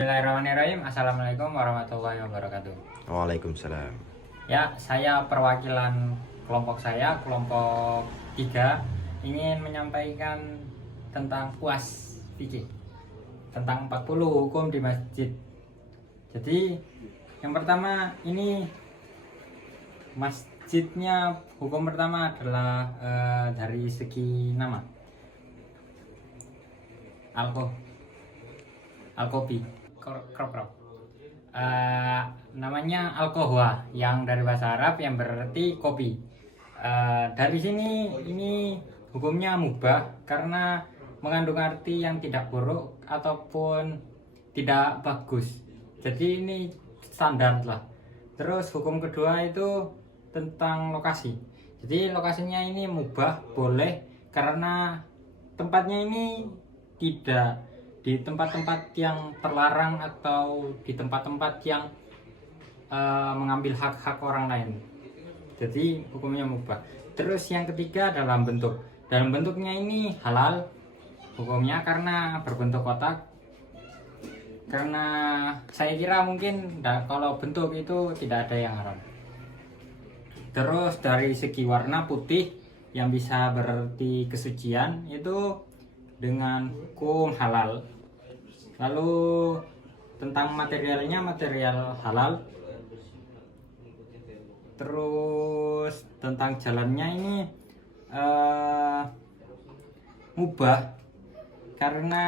Bismillahirrahmanirrahim. Assalamualaikum warahmatullahi wabarakatuh. Waalaikumsalam. Ya, saya perwakilan kelompok saya, kelompok 3, ingin menyampaikan tentang UAS fikih, tentang 40 hukum di masjid. Jadi, yang pertama ini masjidnya, hukum pertama adalah dari segi nama. Alkobi. Namanya Alkohwa, yang dari bahasa Arab yang berarti kopi. Dari sini ini hukumnya mubah karena mengandung arti yang tidak buruk ataupun tidak bagus. Jadi ini standar lah. Terus hukum kedua itu tentang lokasi. Jadi lokasinya ini mubah, boleh karena tempatnya ini tidak di tempat-tempat yang terlarang atau di tempat-tempat yang mengambil hak-hak orang lain. Jadi hukumnya mubah. Terus yang ketiga dalam bentuk. Dalam bentuknya ini halal hukumnya karena berbentuk kotak. Karena saya kira mungkin kalau bentuk itu tidak ada yang haram. Terus dari segi warna putih yang bisa berarti kesucian itu dengan hukum halal. Lalu tentang materialnya, material halal. Terus tentang jalannya ini mubah karena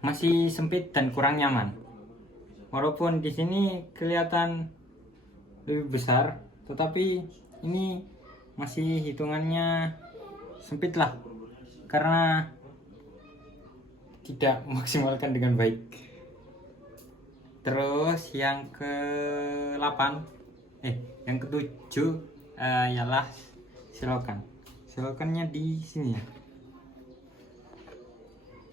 masih sempit dan kurang nyaman. Walaupun di sini kelihatan lebih besar, tetapi ini masih hitungannya sempit lah, karena tidak memaksimalkan dengan baik. Terus yang ke-8 yang ke-7 ialah silokan. Silokannya di sini ya.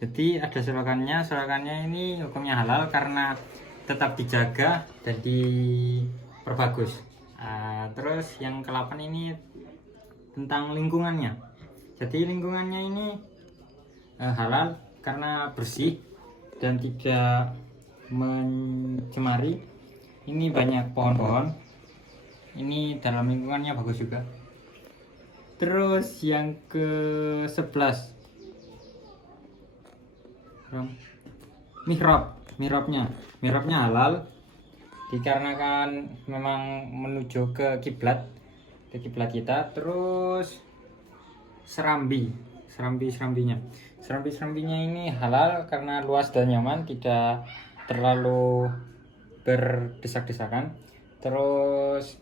Jadi ada silokannya. Silokannya ini hukumnya halal karena tetap dijaga dan diperbagus. Terus yang ke-8 ini tentang lingkungannya. Jadi lingkungannya ini halal karena bersih dan tidak mencemari. Ini banyak pohon-pohon. Ini dalam lingkungannya bagus juga. Terus yang ke-11 mihrabnya halal dikarenakan memang menuju ke kiblat kita. Terus serambinya ini halal karena luas dan nyaman, tidak terlalu berdesak-desakan. Terus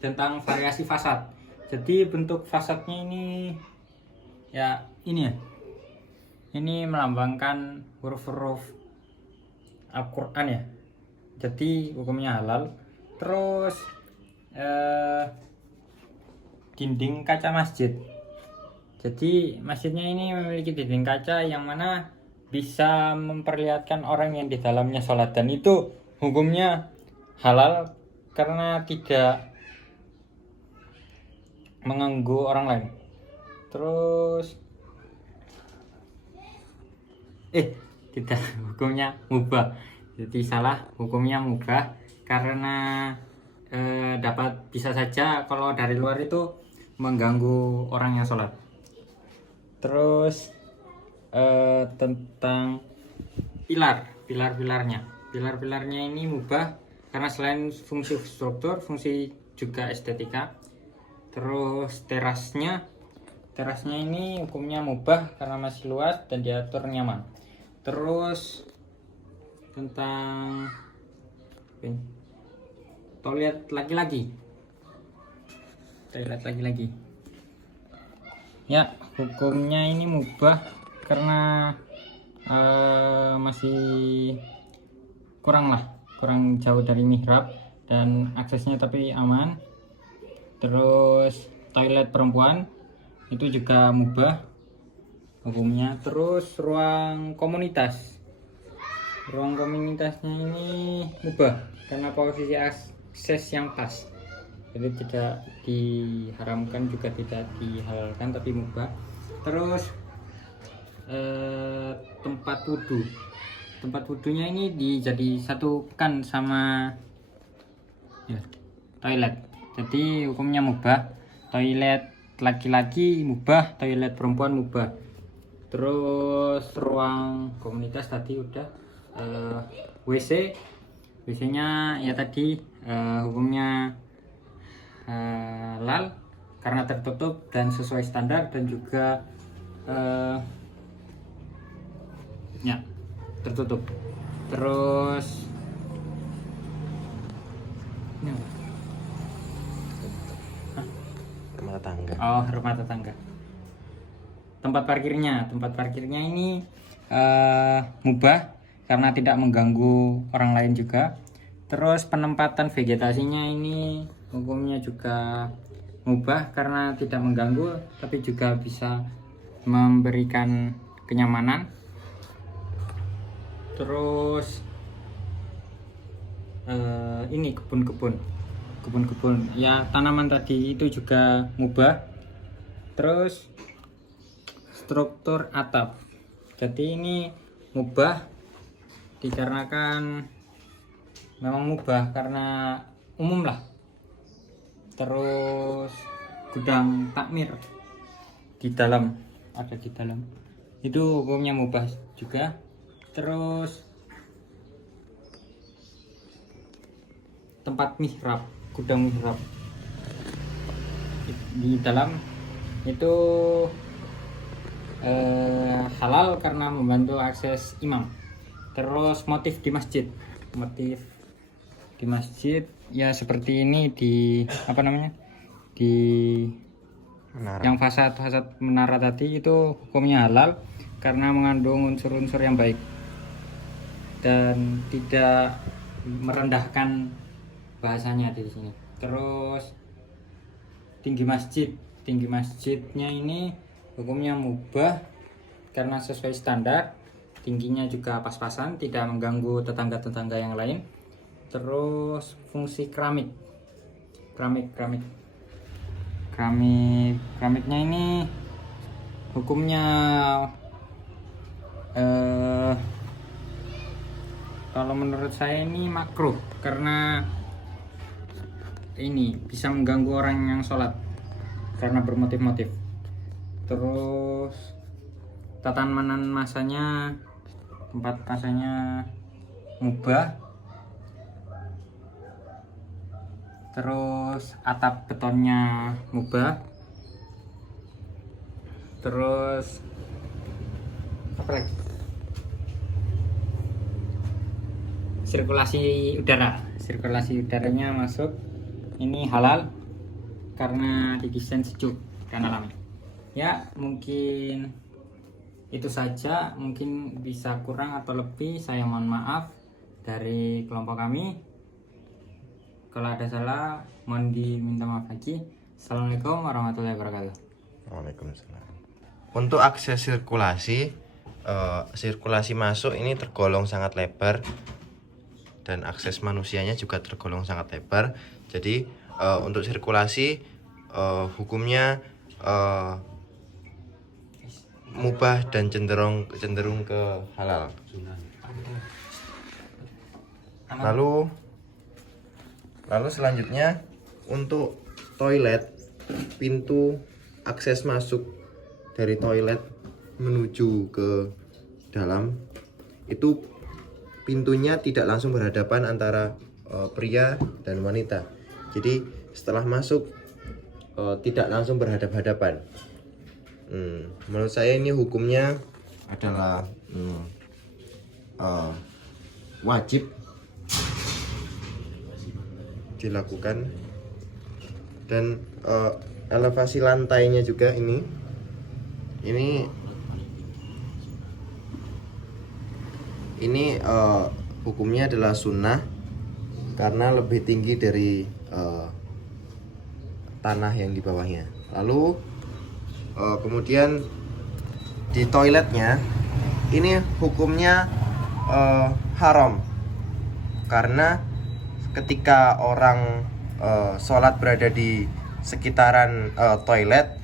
tentang variasi fasad, jadi bentuk fasadnya ini ya ini ya, ini melambangkan huruf-huruf Al-Quran ya, jadi hukumnya halal. Terus dinding kaca masjid. Jadi masjidnya ini memiliki dinding kaca yang mana bisa memperlihatkan orang yang di dalamnya sholat, dan itu hukumnya halal karena tidak mengganggu orang lain. Terus tidak, hukumnya mubah. Jadi salah, hukumnya mubah karena dapat bisa saja kalau dari luar itu mengganggu orang yang sholat. Terus tentang pilar-pilarnya ini mubah karena selain fungsi struktur, fungsi juga estetika. Terus terasnya ini hukumnya mubah karena masih luas dan diatur nyaman. Terus tentang toilet laki-laki ya, hukumnya ini mubah karena masih kurang jauh dari mihrab dan aksesnya tapi aman. Terus toilet perempuan itu juga mubah hukumnya. Terus ruang komunitasnya ini mubah karena posisi akses yang pas, jadi tidak diharamkan juga tidak dihalalkan tapi mubah. Terus tempat wudhu tempat wudhunya ini jadi satukan sama ya, toilet. Jadi hukumnya mubah. Toilet laki-laki mubah, toilet perempuan mubah. Terus ruang komunitas tadi udah, WC-nya ya tadi hukumnya halal karena tertutup dan sesuai standar, dan juga ya tertutup. Terus ini apa? Rumah tetangga. Oh, rumah tetangga. Tempat parkirnya ini mubah karena tidak mengganggu orang lain juga. Terus penempatan vegetasinya ini hukumnya juga mubah karena tidak mengganggu, tapi juga bisa memberikan kenyamanan. Terus ini kebun-kebun ya, tanaman tadi itu juga mubah. Terus struktur atap, jadi ini mubah dikarenakan memang mubah karena umum lah. Terus gudang takmir di dalam itu hukumnya mubah juga. Terus tempat mihrab, gudang mihrab di dalam itu halal karena membantu akses imam. Terus motif di masjid ya seperti ini di apa namanya, di Menara. yang fasad menara tadi itu hukumnya halal karena mengandung unsur-unsur yang baik dan tidak merendahkan bahasanya di sini. Terus tinggi masjidnya ini hukumnya mubah karena sesuai standar, tingginya juga pas-pasan, tidak mengganggu tetangga-tetangga yang lain. Terus fungsi keramiknya ini hukumnya kalau menurut saya ini makruh karena ini bisa mengganggu orang yang sholat karena bermotif-motif. Terus tatanan masanya, tempat masanya mubah. Terus atap betonnya mubah. Terus apa lagi? Sirkulasi udaranya masuk, ini halal karena didesain sejuk dan alami. Ya mungkin itu saja, mungkin bisa kurang atau lebih saya mohon maaf dari kelompok kami. Kalau ada salah mohon diminta maaf lagi. Assalamualaikum warahmatullahi wabarakatuh. Waalaikumsalam. Untuk akses sirkulasi masuk ini tergolong sangat lebar, dan akses manusianya juga tergolong sangat lebar. Jadi untuk sirkulasi hukumnya mubah dan cenderung ke halal. Lalu selanjutnya untuk toilet, pintu akses masuk dari toilet menuju ke dalam itu pintunya tidak langsung berhadapan antara pria dan wanita. Jadi setelah masuk tidak langsung berhadapan. Menurut saya ini hukumnya adalah wajib dilakukan. Dan elevasi lantainya juga ini hukumnya adalah sunnah karena lebih tinggi dari tanah yang di bawahnya. Lalu kemudian di toiletnya ini hukumnya haram karena ketika orang sholat berada di sekitaran toilet,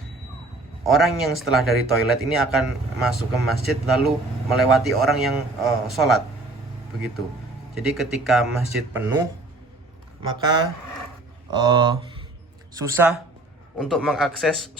orang yang setelah dari toilet ini akan masuk ke masjid lalu melewati orang yang sholat. begitu. Jadi ketika masjid penuh, maka susah untuk mengakses